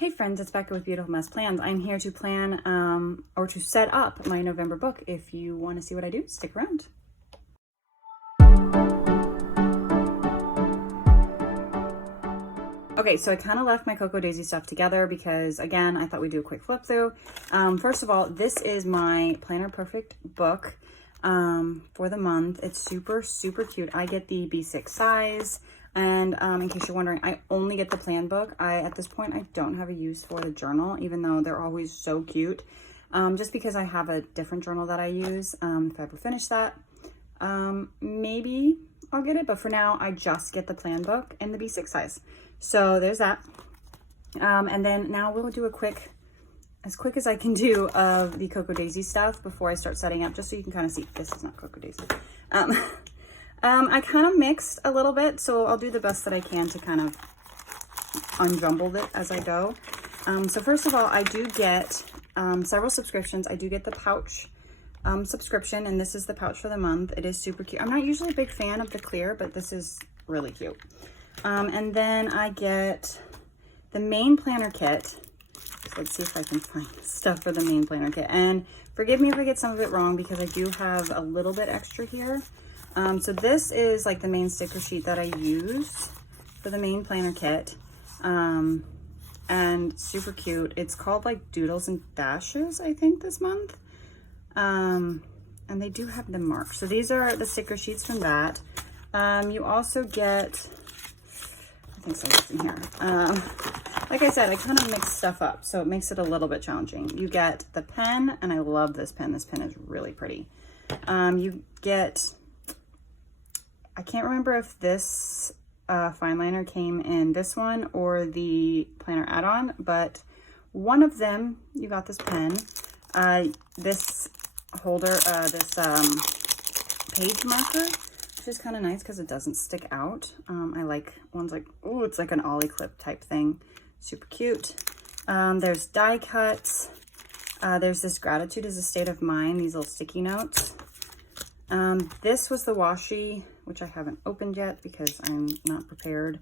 Hey friends, it's Becca with Beautiful Mess Plans. I'm here to plan or to set up my November book. If you want to see what I do, stick around. Okay, so I kind of left my Cocoa Daisy stuff together because, again, I thought we'd do a quick flip through. First of all, this is my Planner Perfect book for the month. It's super, super cute. I get the B6 size. And in case you're wondering, I only get the plan book. At this point, I don't have a use for the journal, even though they're always so cute. Just because I have a different journal that I use. If I ever finish that, maybe I'll get it. But for now, I just get the plan book and the B6 size. So there's that. And then now we'll do as quick as I can do of the Cocoa Daisy stuff before I start setting up, just so you can kind of see. This is not Cocoa Daisy. I kind of mixed a little bit, so I'll do the best that I can to kind of unjumble it as I go. So first of all, I do get several subscriptions. I do get the pouch subscription, and this is the pouch for the month. It is super cute. I'm not usually a big fan of the clear, but this is really cute. And then I get the main planner kit. So let's see if I can find stuff for the main planner kit. And forgive me if I get some of it wrong, because I do have a little bit extra here. So this is like the main sticker sheet that I use for the main planner kit, and super cute. It's called like Doodles and Dashes, I think, this month, and they do have them marked. So these are the sticker sheets from that. You also get, I think something's in here. Like I said, I kind of mix stuff up, so it makes it a little bit challenging. You get the pen, and I love this pen. This pen is really pretty. You get, I can't remember if this fine liner came in this one or the planner add-on, but one of them, you got this pen, this holder, this page marker, which is kind of nice because it doesn't stick out. I like ones like, oh, it's like an ollie clip type thing. Super cute. There's die cuts. There's this Gratitude is a State of Mind, these little sticky notes. This was the washi, which I haven't opened yet because I'm not prepared.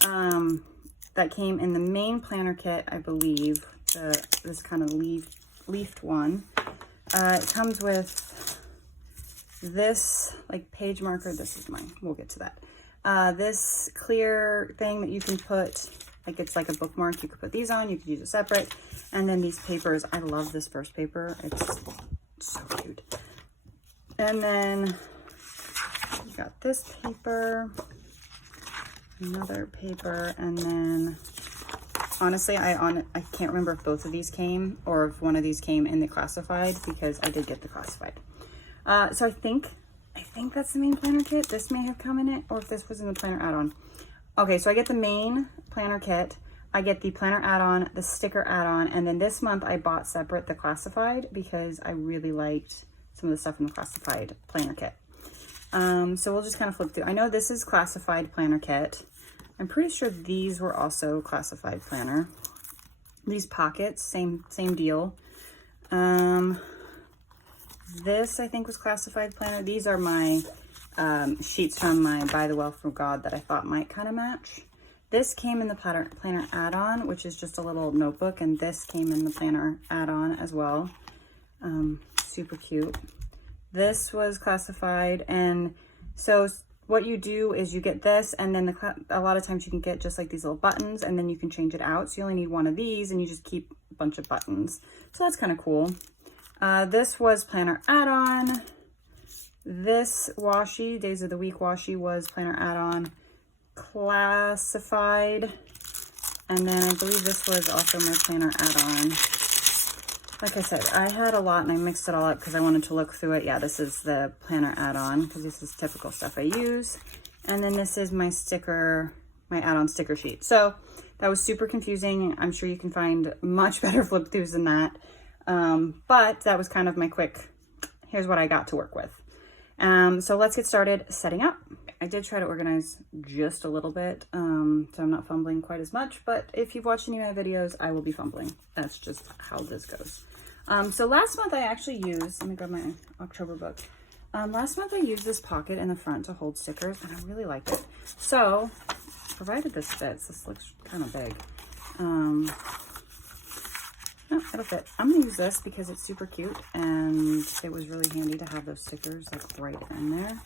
That came in the main planner kit, I believe, this kind of leafed one. It comes with this like page marker. This is mine. We'll get to that. This clear thing that you can put, like it's like a bookmark. You could put these on. You could use it separate. And then these papers. I love this first paper. It's so cute. And then you got this paper, another paper, and then honestly, I can't remember if both of these came or if one of these came in the classified, because I did get the classified. So I think that's the main planner kit. This may have come in it, or if this was in the planner add-on. Okay, so I get the main planner kit. I get the planner add-on, the sticker add-on, and then this month I bought separate the classified because I really liked some of the stuff in the classified planner kit. So we'll just kind of flip through. I know this is classified planner kit. I'm pretty sure these were also classified planner. These pockets, same deal. This I think was classified planner. These are my sheets from my By the Well from God that I thought might kind of match. This came in the planner add-on, which is just a little notebook, and this came in the planner add-on as well. Super cute. This was classified, and so what you do is you get this, and then a lot of times you can get just like these little buttons, and then you can change it out. So you only need one of these, and you just keep a bunch of buttons. So that's kind of cool. This was planner add-on. This washi, Days of the Week washi, was planner add-on classified, and then I believe this was also my planner add-on. Like I said, I had a lot and I mixed it all up because I wanted to look through it. Yeah, this is the planner add-on because this is typical stuff I use. And then this is my sticker, my add-on sticker sheet. So that was super confusing. I'm sure you can find much better flip throughs than that. But that was kind of my quick, here's what I got to work with. So let's get started setting up. I did try to organize just a little bit, so I'm not fumbling quite as much, but if you've watched any of my videos, I will be fumbling. That's just how this goes. So last month I actually used, let me grab my October book. Last month I used this pocket in the front to hold stickers, and I really liked it. So provided this fits, this looks kind of big. perfect. I'm gonna use this because it's super cute and it was really handy to have those stickers like right in there.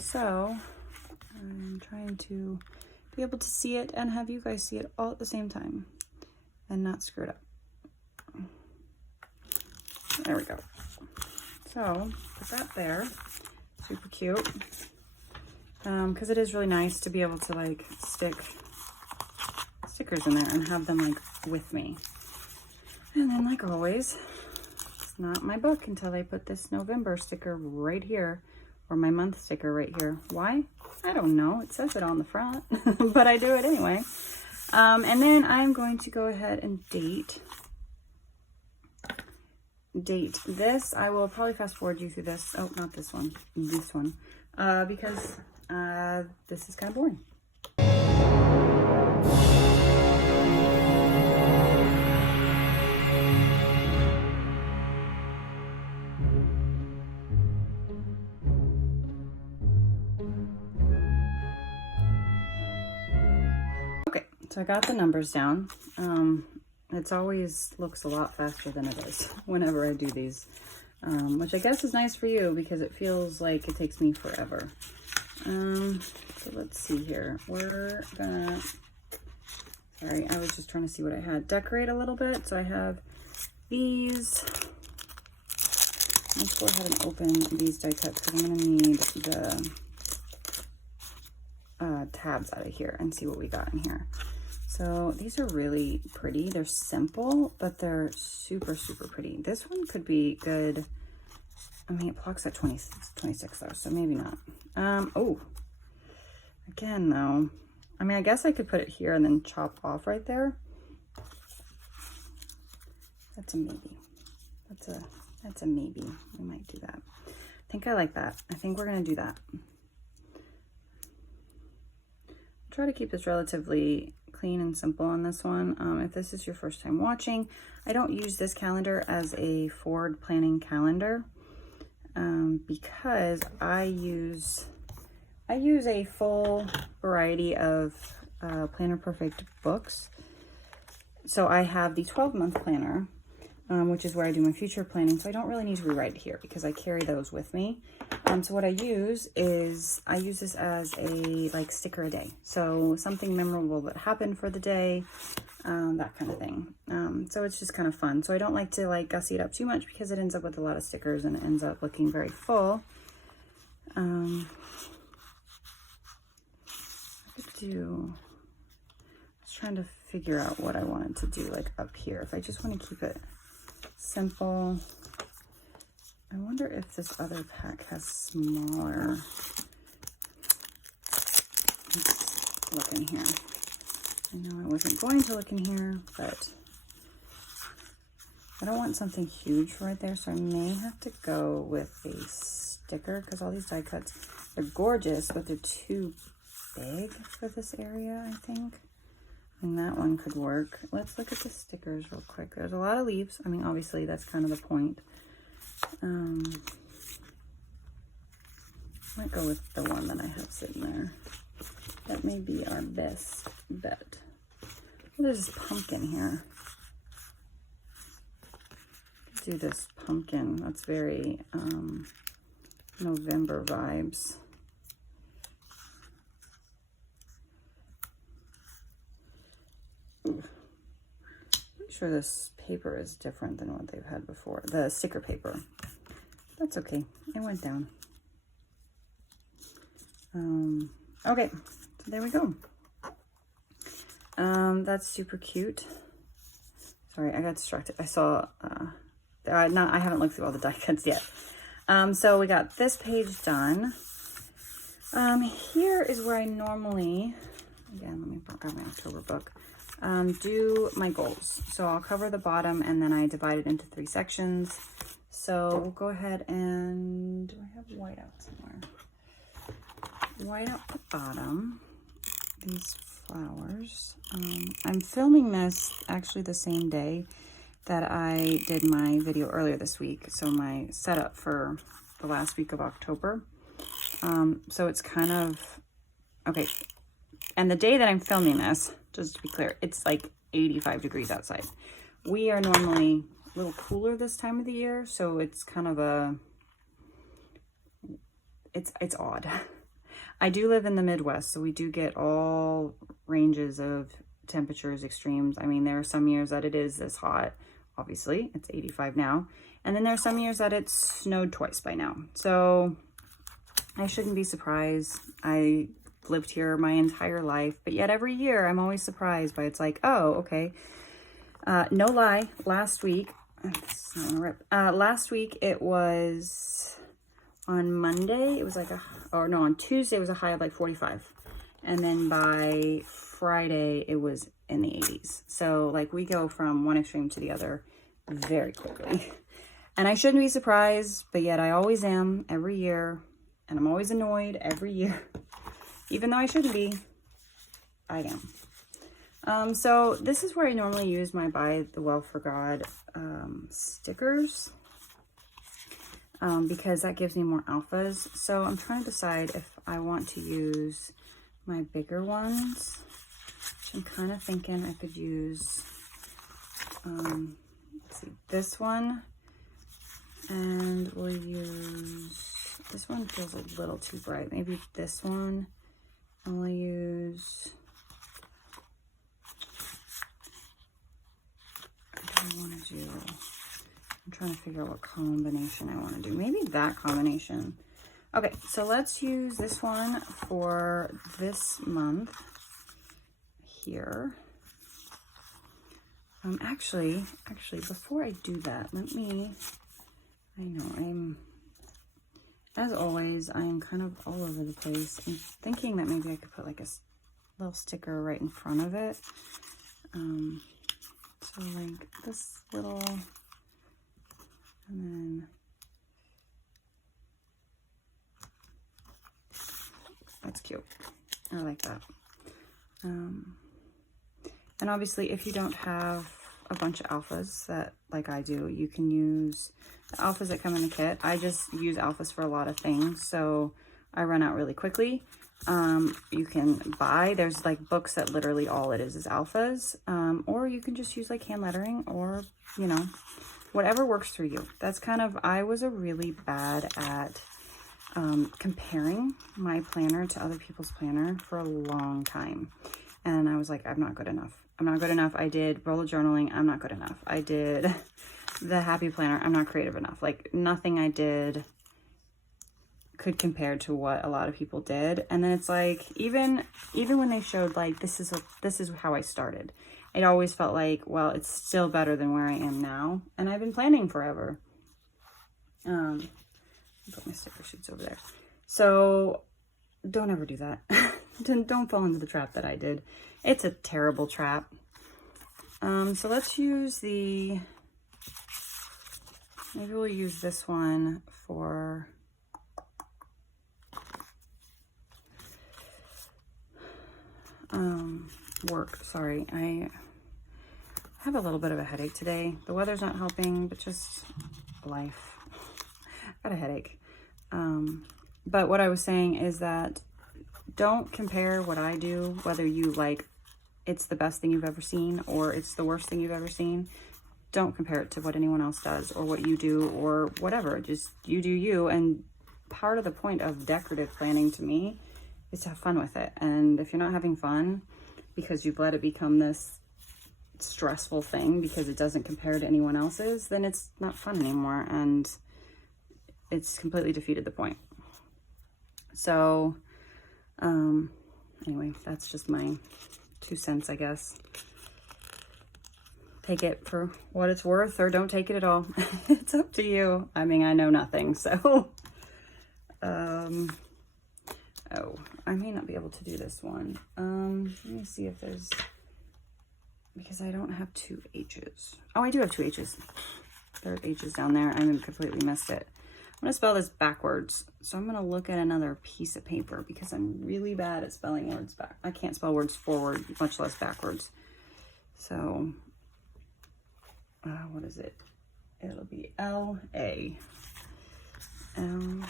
So I'm trying to be able to see it and have you guys see it all at the same time and not screw it up. There we go. So put that there, super cute. Because it is really nice to be able to like stick stickers in there and have them like with me. And then like always, it's not my book until I put this November sticker right here, or my month sticker right here. Why? I don't know. It says it on the front, but I do it anyway. And then I'm going to go ahead and date this. I will probably fast forward you through this. Oh, not this one, because this is kind of boring. Okay, so I got the numbers down. It's always looks a lot faster than it is whenever I do these, which I guess is nice for you because it feels like it takes me forever. So let's see here. We're gonna, sorry, I was just trying to see what I had. Decorate a little bit. So I have these. Let's go ahead and open these die cuts because I'm gonna need the tabs out of here and see what we got in here. So these are really pretty. They're simple, but they're super, super pretty. This one could be good. I mean, it clocks at 26 though, so maybe not. Oh, again though, I mean, I guess I could put it here and then chop off right there. That's a maybe. That's a maybe. We might do that. I think I like that. I think we're gonna do that. Try to keep this relatively clean and simple on this one. If this is your first time watching, I don't use this calendar as a forward planning calendar because I use a full variety of Planner Perfect books. So I have the 12-month planner, which is where I do my future planning. So I don't really need to rewrite it here because I carry those with me. So what I use is, I use this as a like sticker a day. So something memorable that happened for the day, that kind of thing. So it's just kind of fun. So I don't like to like gussy it up too much because it ends up with a lot of stickers and it ends up looking very full. I was trying to figure out what I wanted to do like up here. If I just want to keep it simple. I wonder if this other pack has smaller. Let's look in here. I know I wasn't going to look in here, but I don't want something huge right there, so I may have to go with a sticker because all these die cuts, they're gorgeous, but they're too big for this area, I think. And that one could work. Let's look at the stickers real quick. There's a lot of leaves. I mean, obviously that's kind of the point. Might go with the one that I have sitting there. That may be our best bet. Well, there's this pumpkin here. Do this pumpkin. That's very November vibes. Ooh. I'm sure this paper is different than what they've had before. The sticker paper. That's okay. It went down. Okay, so there we go. That's super cute. Sorry, I got distracted. I saw, I haven't looked through all the die cuts yet. So we got this page done. Here is where I normally, again, let me grab my October book, do my goals. So I'll cover the bottom and then I divide it into 3 sections. So we'll go ahead and, do I have white out somewhere? White out the bottom, these flowers. I'm filming this actually the same day that I did my video earlier this week. So my setup for the last week of October. So it's kind of, okay. And the day that I'm filming this, just to be clear, it's like 85 degrees outside, We are normally a little cooler this time of the year, so it's kind of it's odd. I do live in the Midwest, so we do get all ranges of temperatures, extremes. I mean, there are some years that it is this hot. Obviously, it's 85 now. And then there are some years that it's snowed twice by now. So I shouldn't be surprised. I lived here my entire life, but yet every year I'm always surprised by it's like, oh, okay. No lie, last week it was on Monday, it was like on Tuesday it was a high of like 45. And then by Friday it was in the 80s. So like we go from one extreme to the other very quickly. And I shouldn't be surprised, but yet I always am every year. And I'm always annoyed every year. Even though I shouldn't be, I am. So this is where I normally use my By the Well for God stickers. Because that gives me more alphas. So I'm trying to decide if I want to use my bigger ones. Which I'm kind of thinking I could use, let's see, this one. And we'll use, this one feels a little too bright. Maybe this one. I'll use, what do I want to do? I'm trying to figure out what combination I want to do. Maybe that combination. Okay, so let's use this one for this month here. Actually, before I do that, as always, I'm kind of all over the place. I'm thinking that maybe I could put like a little sticker right in front of it. So like this little, and then that's cute. I like that. And obviously if you don't have a bunch of alphas that like I do, you can use the alphas that come in the kit. I just use alphas for a lot of things, so I run out really quickly. You can buy, there's like books that literally all it is alphas, or you can just use like hand lettering, or you know, whatever works for you. That's kind of, I was really bad at comparing my planner to other people's planner for a long time, and I was like, I'm not good enough. I'm not good enough. I did bullet journaling. I'm not good enough. I did the happy planner. I'm not creative enough. Like nothing I did could compare to what a lot of people did. And then it's like, even when they showed like, this is how I started, it always felt like, well, it's still better than where I am now. And I've been planning forever. Put my sticker sheets over there. So don't ever do that. Don't fall into the trap that I did. It's a terrible trap. So let's use maybe we'll use this one for, work. Sorry, I have a little bit of a headache today. The weather's not helping, but just life. Got a headache. But what I was saying is that don't compare what I do, whether you like it's the best thing you've ever seen or it's the worst thing you've ever seen. Don't compare it to what anyone else does or what you do or whatever. Just you do you. And part of the point of decorative planning to me is to have fun with it. And if you're not having fun because you've let it become this stressful thing because it doesn't compare to anyone else's, then it's not fun anymore. And it's completely defeated the point. So, anyway, that's just my 2 cents, I guess. Take it for what it's worth or don't take it at all. It's up to you. I mean, I know nothing, so. Oh, I may not be able to do this one. Let me see if there's, because I don't have 2 H's. Oh, I do have 2 H's. There are H's down there. I completely missed it. I'm gonna spell this backwards. So I'm gonna look at another piece of paper because I'm really bad at spelling words back. I can't spell words forward, much less backwards. So, what is it? It'll be L-A. L.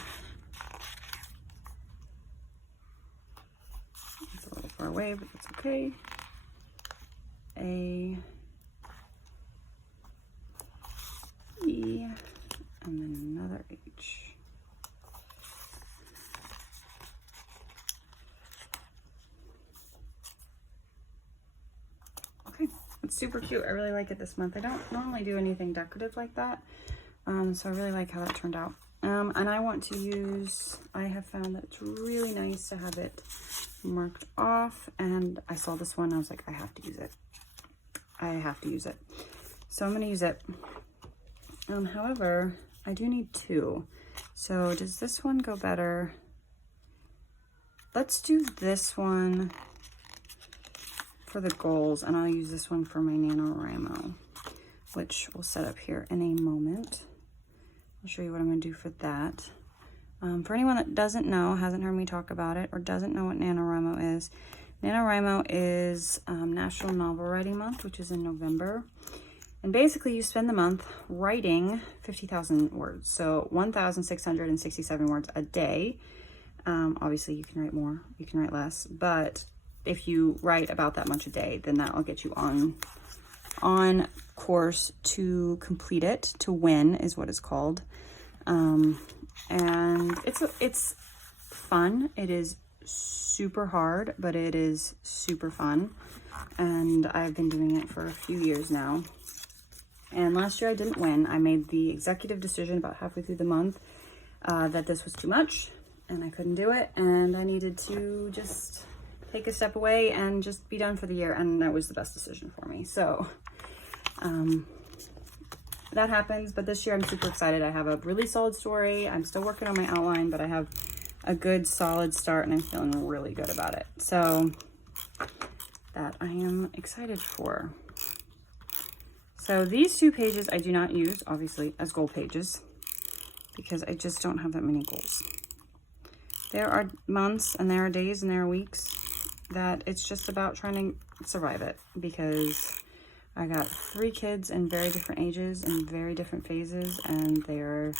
It's a little far away, but that's okay. A. It's super cute. I really like it this month. I don't normally do anything decorative like that. So I really like how that turned out. And I want to use, I have found that it's really nice to have it marked off, and I saw this one, I was like, I have to use it. I have to use it. So I'm gonna use it. However, I do need two. So does this one go better? Let's do this one for the goals, and I'll use this one for my NaNoWriMo, which we'll set up here in a moment. I'll show you what I'm gonna do for that. For anyone that doesn't know, hasn't heard me talk about it, or doesn't know what NaNoWriMo is National Novel Writing Month, which is in November. And basically you spend the month writing 50,000 words. So 1,667 words a day. Obviously you can write more, you can write less, but if you write about that much a day, then that will get you on course to complete it, to win is what it's called. And it's fun. It is super hard, but it is super fun. And I've been doing it for a few years now. And last year I didn't win. I made the executive decision about halfway through the month that this was too much and I couldn't do it. And I needed to just take a step away and just be done for the year. And that was the best decision for me. So that happens, but this year I'm super excited. I have a really solid story. I'm still working on my outline, but I have a good solid start and I'm feeling really good about it. So that I am excited for. So these two pages I do not use, obviously, as goal pages because I just don't have that many goals. There are months and there are days and there are weeks that it's just about trying to survive it, because I got 3 kids in very different ages and very different phases, and they're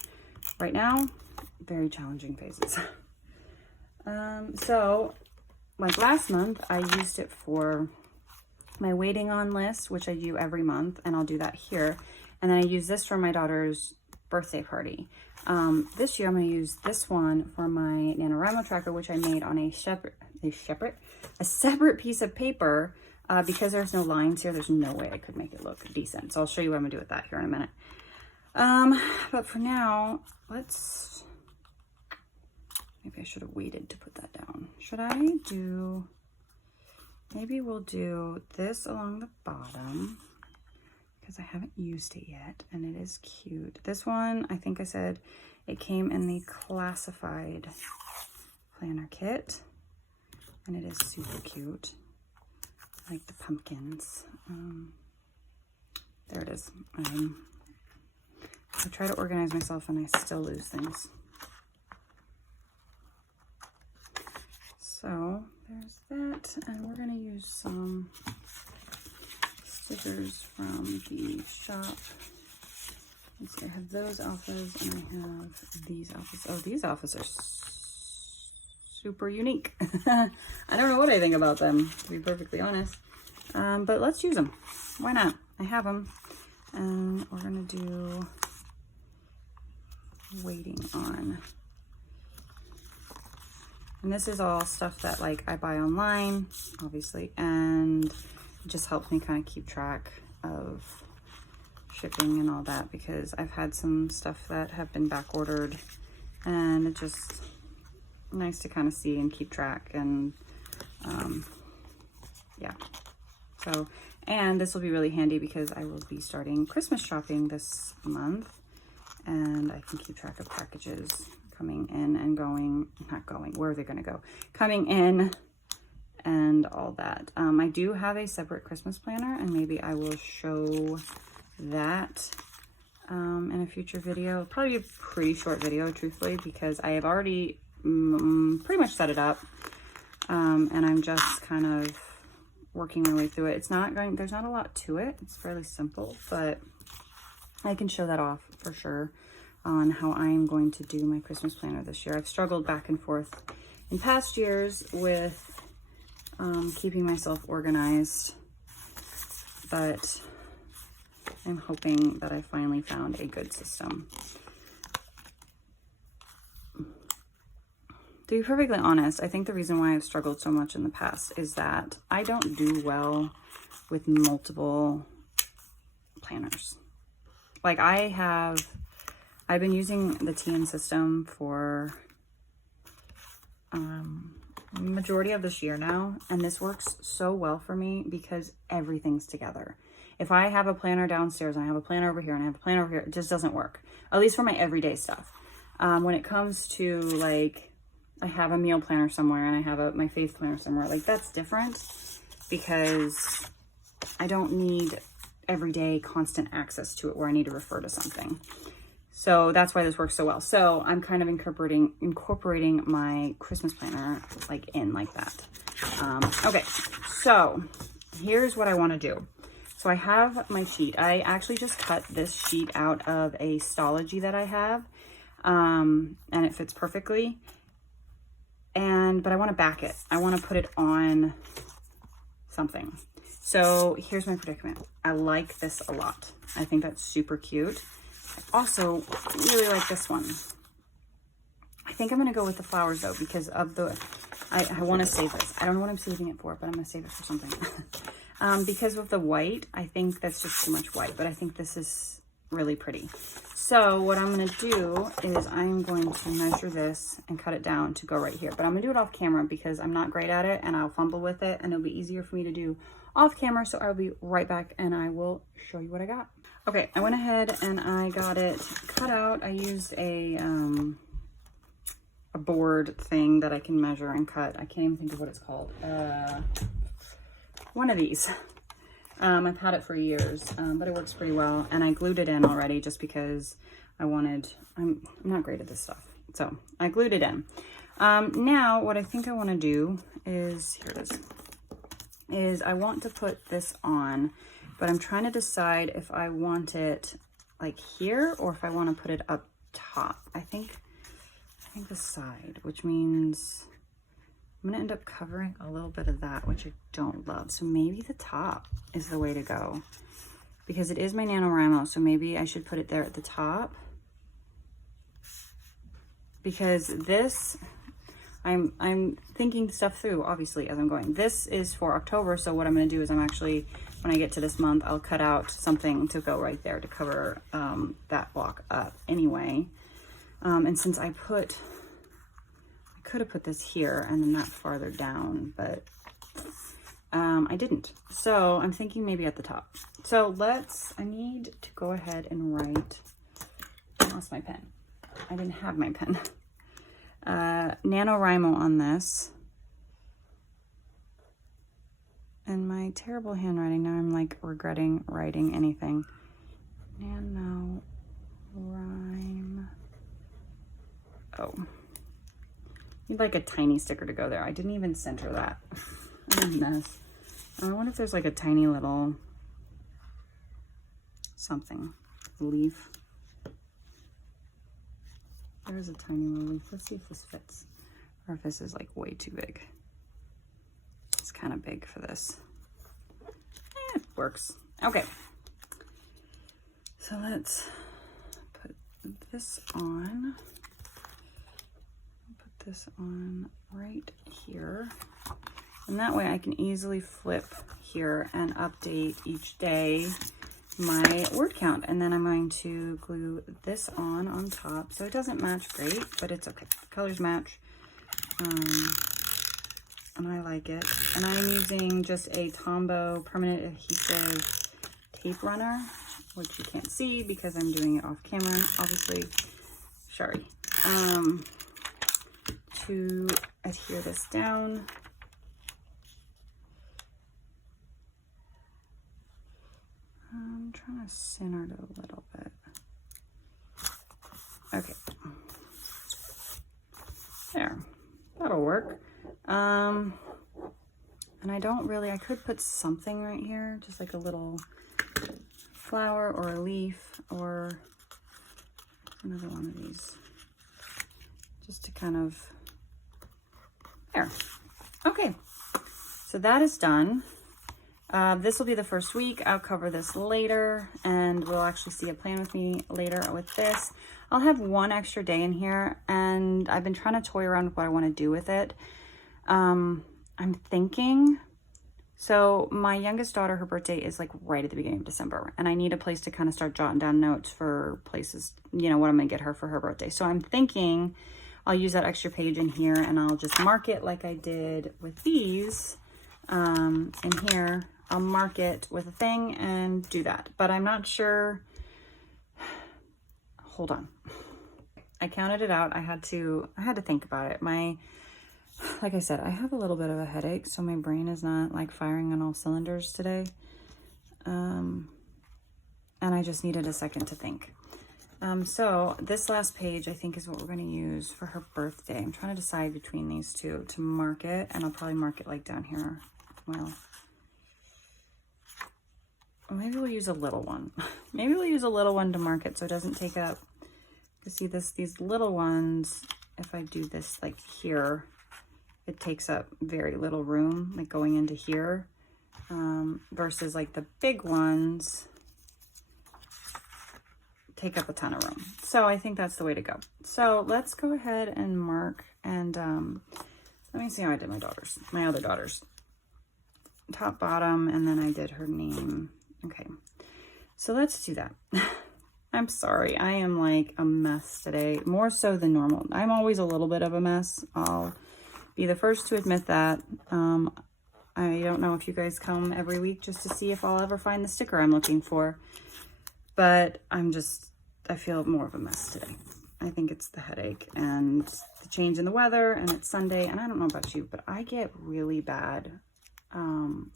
right now very challenging phases. So like last month I used it for my waiting on list, which I do every month, and I'll do that here. And then I use this for my daughter's birthday party. This year I'm going to use this one for my NaNoWriMo tracker, which I made on a separate piece of paper. Because there's no lines here, there's no way I could make it look decent. So I'll show you what I'm gonna do with that here in a minute. But for now, maybe I should have waited to put that down. Maybe we'll do this along the bottom because I haven't used it yet and it is cute. This one, I think I said it came in the classified planner kit and it is super cute. I like the pumpkins. There it is. I try to organize myself and I still lose things. So there's that, and we're gonna use some stickers from the shop. Let's see, I have those alphas and I have these alphas. Oh, these alphas are super unique. I don't know what I think about them, to be perfectly honest. But let's use them. Why not? I have them. And we're gonna do waiting on. And this is all stuff that like I buy online, obviously, and it just helps me kind of keep track of shipping and all that, because I've had some stuff that have been back ordered, and it's just nice to kind of see and keep track. And yeah, so, and this will be really handy because I will be starting Christmas shopping this month, and I can keep track of packages coming in and going, not going, where are they going to go? Coming in and all that. I do have a separate Christmas planner, and maybe I will show that in a future video. It'll probably be a pretty short video, truthfully, because I have already pretty much set it up, and I'm just kind of working my way through it. It's not going, there's not a lot to it. It's fairly simple, but I can show that off for sure on how I'm going to do my Christmas planner this year. I've struggled back and forth in past years with keeping myself organized, but I'm hoping that I finally found a good system. To be perfectly honest, I think the reason why I've struggled so much in the past is that I don't do well with multiple planners. Like I've been using the TN system for majority of this year now, and this works so well for me because everything's together. If I have a planner downstairs and I have a planner over here and I have a planner over here, it just doesn't work, at least for my everyday stuff. When it comes to like, I have a meal planner somewhere and I have my faith planner somewhere, like that's different because I don't need everyday constant access to it where I need to refer to something. So that's why this works so well. So I'm kind of incorporating my Christmas planner like in like that. Okay, so here's what I want to do. So I have my sheet. I actually just cut this sheet out of a Stology that I have, and it fits perfectly. But I want to back it. I want to put it on something. So here's my predicament. I like this a lot. I think that's super cute. I also really like this one. I think I'm going to go with the flowers though, because of the, I want to save this. I don't know what I'm saving it for, but I'm going to save it for something. Because of the white, I think that's just too much white, but I think this is really pretty. So what I'm going to do is I'm going to measure this and cut it down to go right here, but I'm going to do it off camera because I'm not great at it and I'll fumble with it and it'll be easier for me to do off camera. So I'll be right back and I will show you what I got. Okay, I went ahead and I got it cut out. I used a board thing that I can measure and cut. I can't even think of what it's called. One of these. I've had it for years, but it works pretty well. And I glued it in already just because I'm not great at this stuff. So I glued it in. Now what I think I want to do is, here it is I want to put this on, but I'm trying to decide if I want it like here or if I want to put it up top. I think the side, which means I'm gonna end up covering a little bit of that, which I don't love. So maybe the top is the way to go because it is my NaNoWriMo. So maybe I should put it there at the top because this, I'm thinking stuff through obviously as I'm going. This is for October. So what I'm gonna do is I'm actually, when I get to this month, I'll cut out something to go right there to cover that block up anyway. And since I could have put this here and then that farther down, but I didn't. So I'm thinking maybe at the top. So I need to go ahead and write, I lost my pen. I didn't have my pen. NaNoWriMo on this. And my terrible handwriting, now I'm like regretting writing anything. NaNoWriMo. Oh. Need like a tiny sticker to go there. I didn't even center that. I'm a mess. I wonder if there's like a tiny little something. Leaf. There's a tiny little leaf. Let's see if this fits. Or if this is like way too big. It's kind of big for this. It works. Okay. So let's put this on. Put this on right here. And that way I can easily flip here and update each day my word count. And then I'm going to glue this on top. So it doesn't match great, but it's okay. The colors match. And I like it. And I'm using just a Tombow permanent adhesive tape runner, which you can't see because I'm doing it off camera, obviously. Sorry. To adhere this down. I'm trying to center it a little bit. Okay. There. That'll work. And I could put something right here, just like a little flower or a leaf or another one of these, just to kind of, there. Okay, so that is done. This will be the first week. I'll cover this later and we'll actually see a plan with me later with this. I'll have one extra day in here and I've been trying to toy around with what I want to do with it. I'm thinking So my youngest daughter, her birthday is like right at the beginning of December, and I need a place to kind of start jotting down notes for places, you know, what I'm gonna get her for her birthday. So I'm thinking I'll use that extra page in here and I'll just mark it like I did with these. In here, I'll mark it with a thing and do that, but I'm not sure. Hold on. I counted it out. I had to think about it. Like I said, I have a little bit of a headache, so my brain is not like firing on all cylinders today. And I just needed a second to think. So this last page, I think, is what we're going to use for her birthday. I'm trying to decide between these two to mark it, and I'll probably mark it like down here. Well, or maybe we'll use a little one. Maybe we'll use a little one to mark it so it doesn't take up. You see these little ones, if I do this like here, it takes up very little room, like going into here, versus like the big ones take up a ton of room. So I think that's the way to go. So let's go ahead and mark, and let me see how I did my other daughters. Top, bottom, and then I did her name. Okay, so let's do that. I'm sorry, I am like a mess today, more so than normal. I'm always a little bit of a mess. I'll be the first to admit that. I don't know if you guys come every week just to see if I'll ever find the sticker I'm looking for, but I feel more of a mess today. I think it's the headache and the change in the weather, and it's Sunday, and I don't know about you, but I get really bad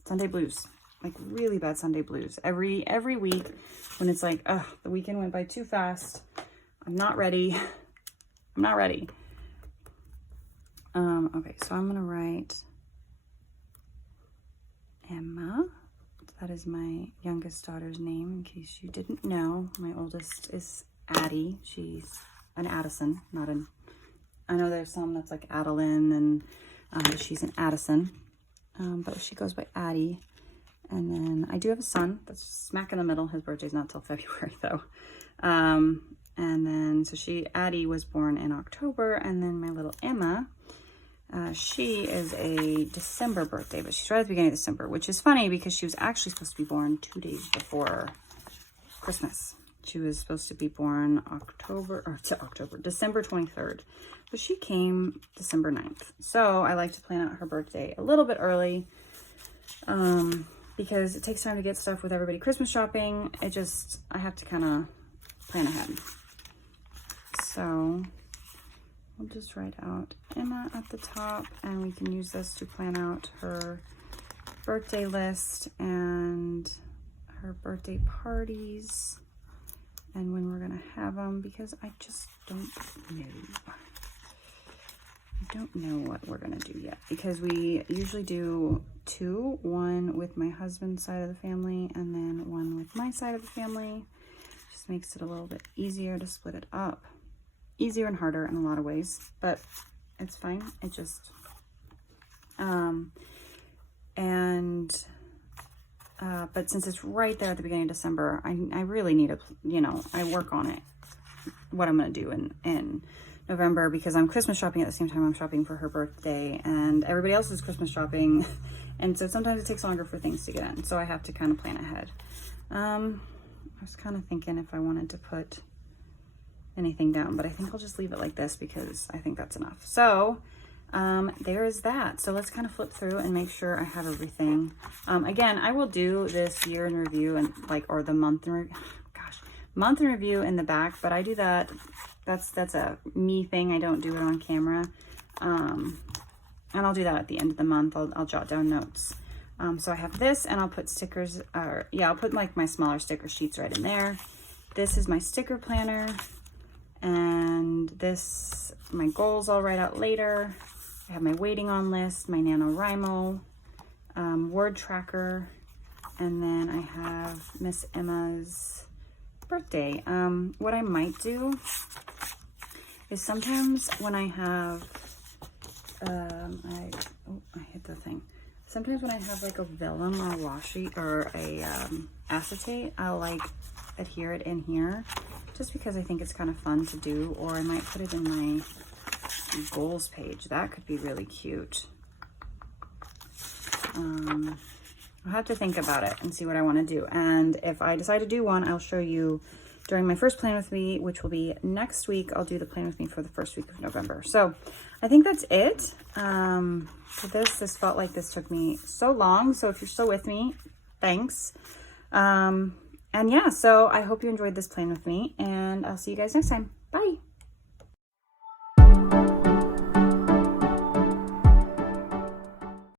Sunday blues, like really bad Sunday blues every week when it's like, oh, the weekend went by too fast. I'm not ready. Okay, so I'm gonna write Emma. That is my youngest daughter's name, in case you didn't know. My oldest is Addie. She's an Addison, I know there's some that's like Adeline, and she's an Addison, but she goes by Addie. And then I do have a son that's smack in the middle. His birthday's not till February though. And then, so Addie was born in October, and then my little Emma, she is a December birthday, but she's right at the beginning of December, which is funny because she was actually supposed to be born 2 days before Christmas. She was supposed to be born December 23rd, but she came December 9th. So I like to plan out her birthday a little bit early, because it takes time to get stuff with everybody Christmas shopping. I have to kind of plan ahead. So we'll just write out Emma at the top, and we can use this to plan out her birthday list and her birthday parties and when we're gonna have them, because I just don't know. I don't know what we're gonna do yet, because we usually do two, one with my husband's side of the family and then one with my side of the family. Just makes it a little bit easier to split it up. Easier and harder in a lot of ways, but it's fine. It just, but since it's right there at the beginning of December, I really need I work on it, what I'm going to do in November, because I'm Christmas shopping at the same time I'm shopping for her birthday, and everybody else is Christmas shopping. And so sometimes it takes longer for things to get in. So I have to kind of plan ahead. I was kind of thinking if I wanted to put anything down, but I think I'll just leave it like this because I think that's enough. So there is that. So let's kind of flip through and make sure I have everything. Again, I will do this year in review and or the month in review. Month in review in the back, but I do that. That's a me thing. I don't do it on camera. And I'll do that at the end of the month. I'll jot down notes. So I have this, and I'll put stickers, I'll put like my smaller sticker sheets right in there. This is my sticker planner, and this, my goals I'll write out later. I have my waiting on list, my NaNoWriMo, word tracker, and then I have Miss Emma's birthday. What I might do is sometimes when I have, I hit the thing. Sometimes when I have like a vellum or a washi or a acetate, I'll like adhere it in here just because I think it's kind of fun to do, or I might put it in my goals page. That could be really cute. I'll have to think about it and see what I want to do. And if I decide to do one, I'll show you during my first Plan With Me, which will be next week. I'll do the Plan With Me for the first week of November. So I think that's it. For this felt like this took me so long. So if you're still with me, thanks. And yeah, so I hope you enjoyed this Plan With Me, and I'll see you guys next time. Bye.